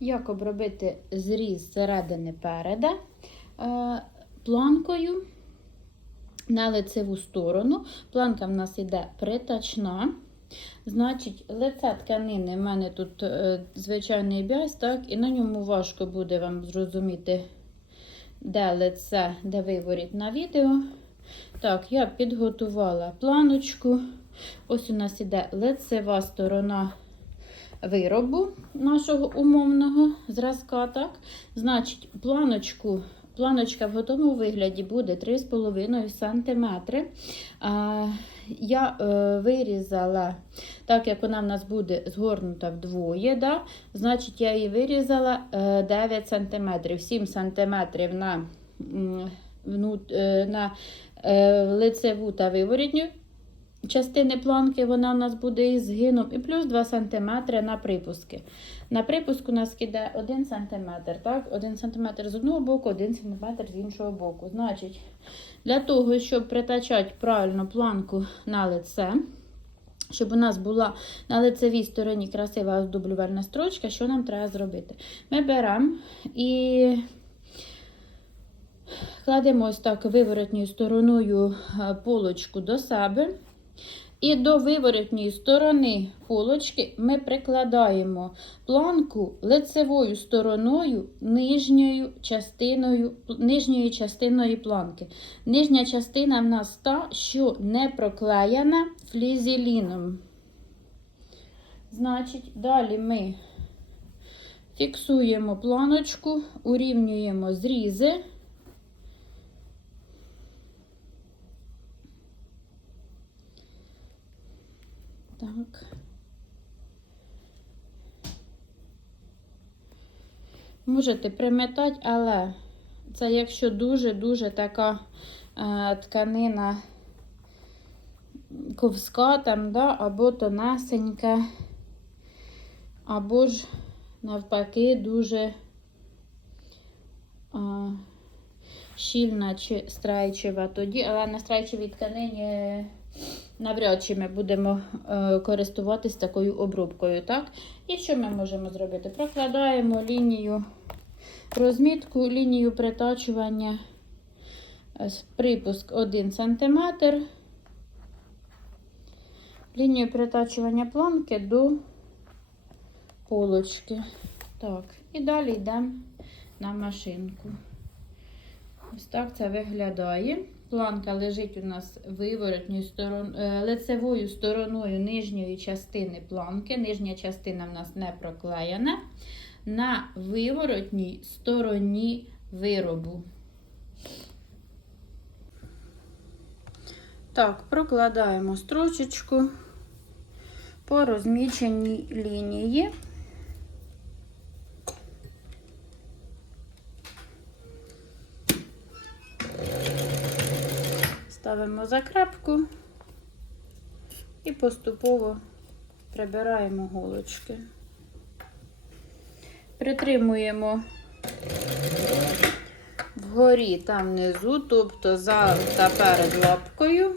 як обробити зріз середини переда е, планкою на лицеву сторону. Планка в нас йде притачна. Значить, лице тканини в мене тут е, звичайний бязь, так, і на ньому важко буде вам зрозуміти, де лице, де виворіт на відео. Так, я підготувала планочку. Ось у нас іде лицева сторона виробу нашого умовного зразка. Так? Значить, планочку, планочка в готовому вигляді буде 3,5 см. А, я е, вирізала, так як вона в нас буде згорнута вдвоє, да? значить я її вирізала е, 9 см, 7 см на, е, на е, лицеву та виворітню частини планки вона у нас буде із згином, і плюс 2 см на припуски. На припуску у нас іде 1 см, так? 1 см з одного боку, 1 см з іншого боку. Значить, для того, щоб притачати правильно планку на лице, щоб у нас була на лицевій стороні красива оздоблювальна строчка, що нам треба зробити? Ми беремо і кладемо ось так виворотньою стороною е, полочку до себе. І до виворотньої сторони полочки ми прикладаємо планку лицевою стороною нижньою частиною, нижньої частиною планки. Нижня частина в нас та, що не проклеєна флізеліном. Значить, далі ми фіксуємо планочку, урівнюємо зрізи. Так. Можете приметати, але це якщо дуже-дуже така е, тканина ковська там, да, або тонесенька, або ж навпаки дуже е, щільна чи страйчева тоді, але на страйчевій тканині навряд чи ми будемо е, користуватись такою обробкою. Так? І що ми можемо зробити? Прокладаємо лінію розмітку, лінію притачування, е, припуск 1 см, лінію притачування планки до полочки. Так, і далі йдемо на машинку. Ось так це виглядає. Планка лежить у нас виворотньою сторон... е, лицевою стороною нижньої частини планки. Нижня частина в нас не проклеєна. На виворотній стороні виробу. Так, прокладаємо строчечку по розміченій лінії. Ставимо закрепку і поступово прибираємо голочки. Притримуємо вгорі та внизу, тобто за та перед лапкою.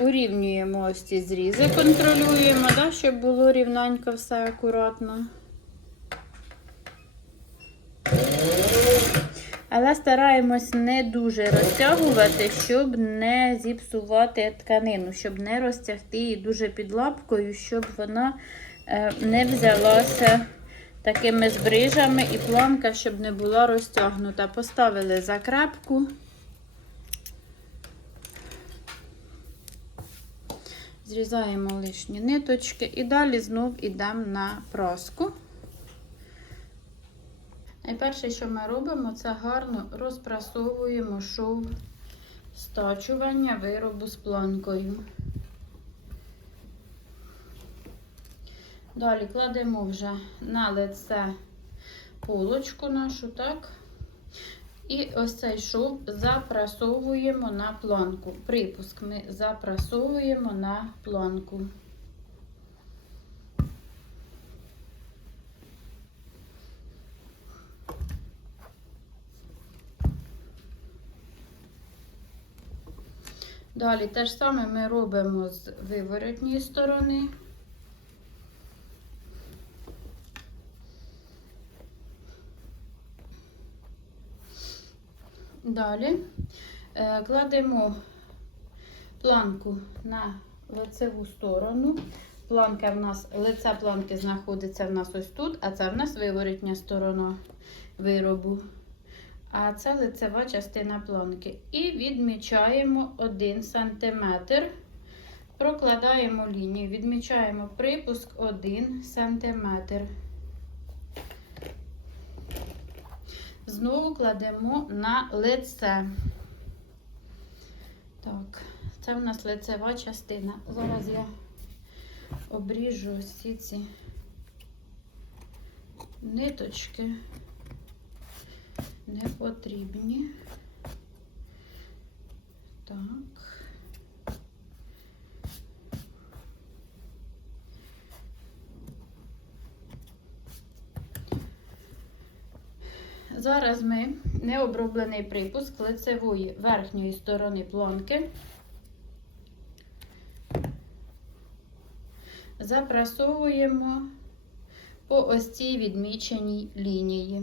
Урівнюємо ось ці зрізи, контролюємо, да, щоб було рівненько все акуратно. Але стараємось не дуже розтягувати, щоб не зіпсувати тканину, щоб не розтягти її дуже під лапкою, щоб вона е, не взялася такими збрижами і планка, щоб не була розтягнута. Поставили закрепку. Зрізаємо лишні ниточки і далі знов йдемо на праску. Найперше, що ми робимо, це гарно розпрасовуємо шов стачування виробу з планкою. Далі кладемо вже на лице полочку нашу, так? І ось цей шов запрасовуємо на планку. Припуск ми запрасовуємо на планку. Далі те ж саме ми робимо з виворотньої сторони. Далі е, кладемо планку на лицеву сторону. Планка в нас, лице планки знаходиться в нас ось тут, а це в нас виворотня сторона виробу. А це лицева частина планки. І відмічаємо 1 см. Прокладаємо лінію, відмічаємо припуск 1 см. Знову кладемо на лице. Так, це в нас лицева частина. Зараз я обріжу всі ці ниточки не потрібні. Так. Зараз ми необроблений припуск лицевої верхньої сторони планки запрасовуємо по ось цій відміченій лінії.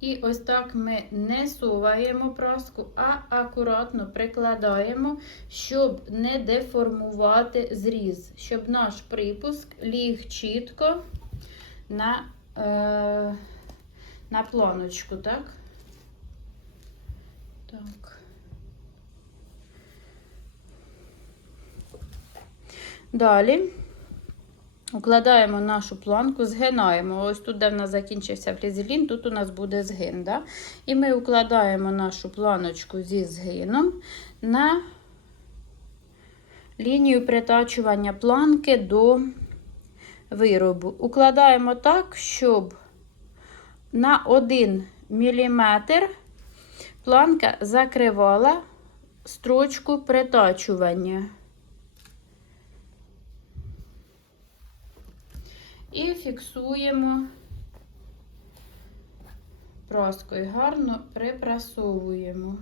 І ось так ми не суваємо праску, а акуратно прикладаємо, щоб не деформувати зріз, щоб наш припуск ліг чітко на, е, на планочку, так? Так. Далі укладаємо нашу планку, згинаємо. Ось тут, де в нас закінчився флізелін, тут у нас буде згин. Да? І ми укладаємо нашу планочку зі згином на лінію притачування планки до виробу. Укладаємо так, щоб на 1 мм планка закривала строчку притачування. І фіксуємо праскою, гарно припрасовуємо.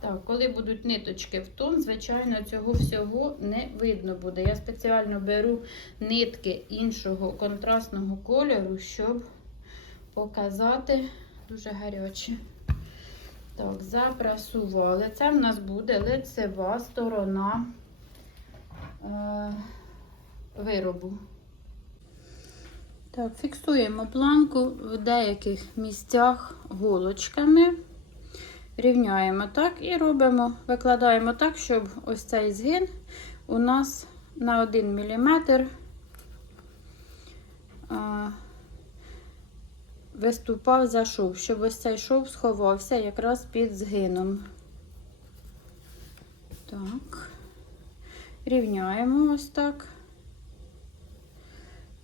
Так, коли будуть ниточки в тон, звичайно, цього всього не видно буде. Я спеціально беру нитки іншого контрастного кольору, щоб показати дуже гаряче. Так, запрасували. Це в нас буде лицева сторона. Виробу. Так, фіксуємо планку в деяких місцях голочками, рівняємо так і робимо, викладаємо так, щоб ось цей згин у нас на 1 мм виступав за шов, щоб ось цей шов сховався якраз під згином. Так, рівняємо ось так.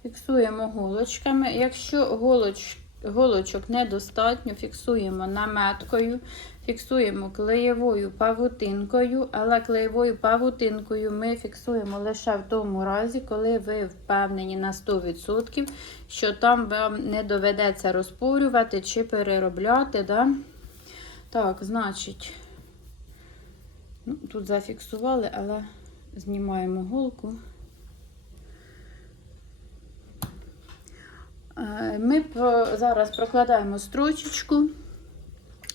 Фіксуємо голочками. Якщо голоч, голочок недостатньо, фіксуємо наметкою, фіксуємо клеєвою павутинкою, але клеєвою павутинкою ми фіксуємо лише в тому разі, коли ви впевнені на 100%, що там вам не доведеться розпорювати чи переробляти. Да? Так, значить, ну, тут зафіксували, але знімаємо голку. Ми зараз прокладаємо строчечку,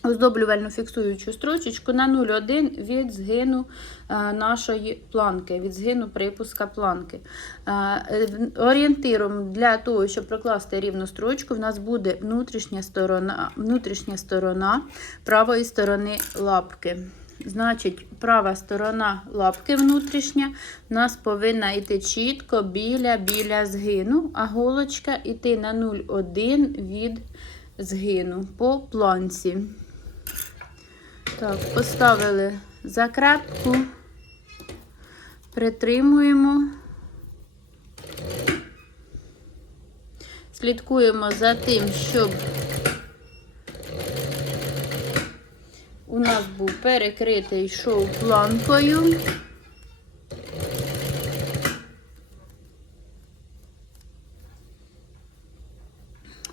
оздоблювальну фіксуючу строчечку на 0,1 від згину е, нашої планки, від згину припуска планки. Е, орієнтиром для того, щоб прокласти рівну строчку, в нас буде внутрішня сторона, внутрішня сторона правої сторони лапки. Значить, права сторона лапки внутрішня. У нас повинна йти чітко біля біля згину, а голочка йти на 0,1 від згину по планці. Так, поставили закрепку, притримуємо, слідкуємо за тим, щоб нас був перекритий шов планкою.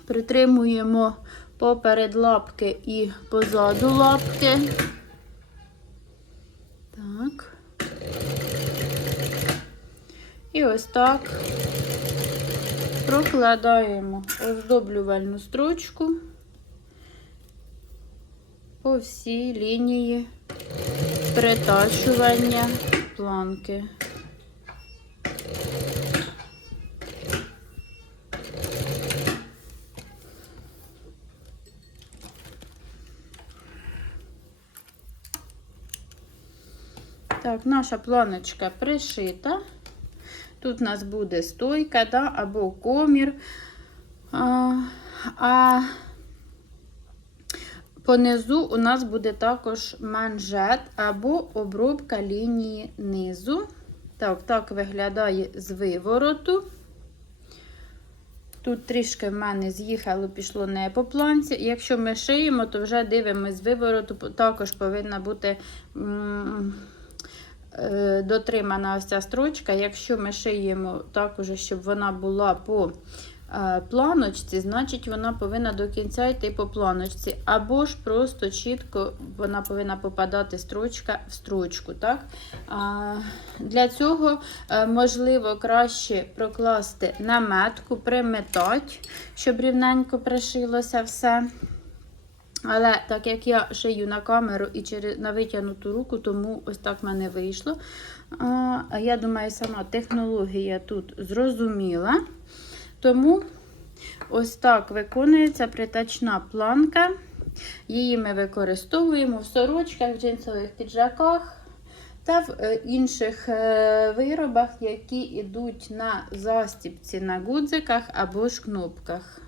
Притримуємо поперед лапки і позаду лапки. Так. І ось так прокладаємо оздоблювальну строчку по всій лінії притачування планки. Так, наша планочка пришита. Тут у нас буде стойка да, або комір. А, а понизу у нас буде також манжет або обробка лінії низу. Так, так виглядає з вивороту. Тут трішки в мене з'їхало, пішло не по планці. Якщо ми шиємо, то вже дивимося з вивороту, також повинна бути е, дотримана ось ця строчка. Якщо ми шиємо також, щоб вона була по планочці, значить вона повинна до кінця йти по планочці. Або ж просто чітко вона повинна попадати строчка в строчку. Так? Для цього е, можливо краще прокласти наметку, приметати, щоб рівненько пришилося все. Але так як я шию на камеру і через на витягнуту руку, тому ось так в мене вийшло. А я думаю, сама технологія тут зрозуміла. Тому ось так виконується притачна планка. Її ми використовуємо в сорочках, в джинсових піджаках та в е, інших е, виробах, які йдуть на застіпці на гудзиках або ж кнопках.